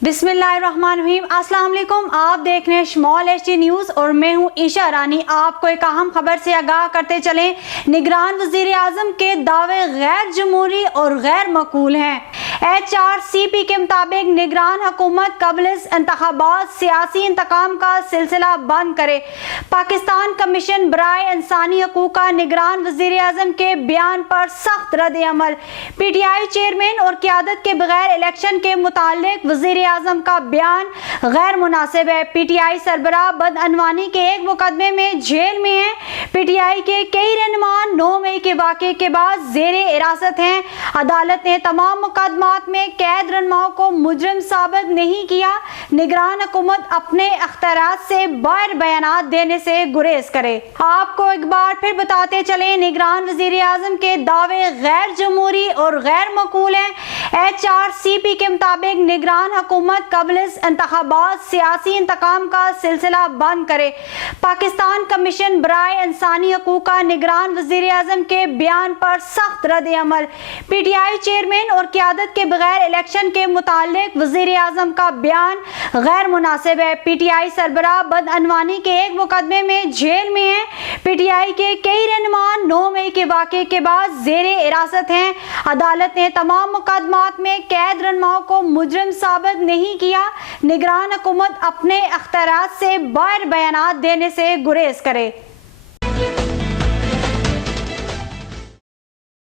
बिस्मिल्लाहिर्रहमानिर्रहीम। अस्सलाम वालेकुम। आप देख रहे हैं स्मॉल एचडी न्यूज़ और मैं हूं ईशा रानी। आपको एक अहम खबर से आगाह करते चलें। निगरान वज़ीर आज़म के दावे गैर जमहूरी और गैर मकबूल हैं। HRCP के मुताबिक निगरान हुकूमत क़ब्ल इंतखाबात सियासी इंतकाम का सिलसिला बंद करे। पाकिस्तान कमीशन बराए इंसानी हकूक़ का निगरान वज़ीर आज़म के बयान पर सख्त रद्द अमल। PTI चेयरमैन और क़यादत के बगैर इलेक्शन के मुतालिक वज़ीर आज़म का बयान गैर मुनासिब है। PTI सरबराह बदअनवानी के एक मुकदमे में जेल में है। PTI के कई रहनुमा 9 मई के वाक़े के बाद ज़ेरे हिरासत हैं। अदालत ने तमाम मुकदमात में कैद रहनुमाओं को मुजरिम साबित नहीं किया। निगरान हुकूमत अपने अख्तियारात से बाहर बयानात देने से गुरेज करे। आपको एक बार फिर बताते चले, निगरान वज़ीर आज़म के दावे गैर जमहूरी और गैर मकबूल हैं। HRCP के मुताबिक निगरान हुकूमत क़ब्ल इंतखाबात सियासी इंतकाम का सिलसिला बंद करे। पाकिस्तान कमीशन बराए इंसानी हकूक़ का निगरान वज़ीर आज़म के बयान पर सख्त रद्द अमल। PTI चेयरमैन और क़यादत के बगैर इलेक्शन के मुतालिक वज़ीर आज़म का बयान गैर मुनासिब है। PTI सरबराह बदअनवानी के एक मुकदमे में जेल में है। PTI के कई रहनुमा 9 मई के वाक़े के बाद ज़ेरे हिरासत हैं। अदालत ने तमाम मुकदमात में कैद रहनुमाओं को मुजरिम साबित नहीं किया। निगरान हुकूमत अपने अख्तियारात से बाहर बयानात देने से गुरेज करे।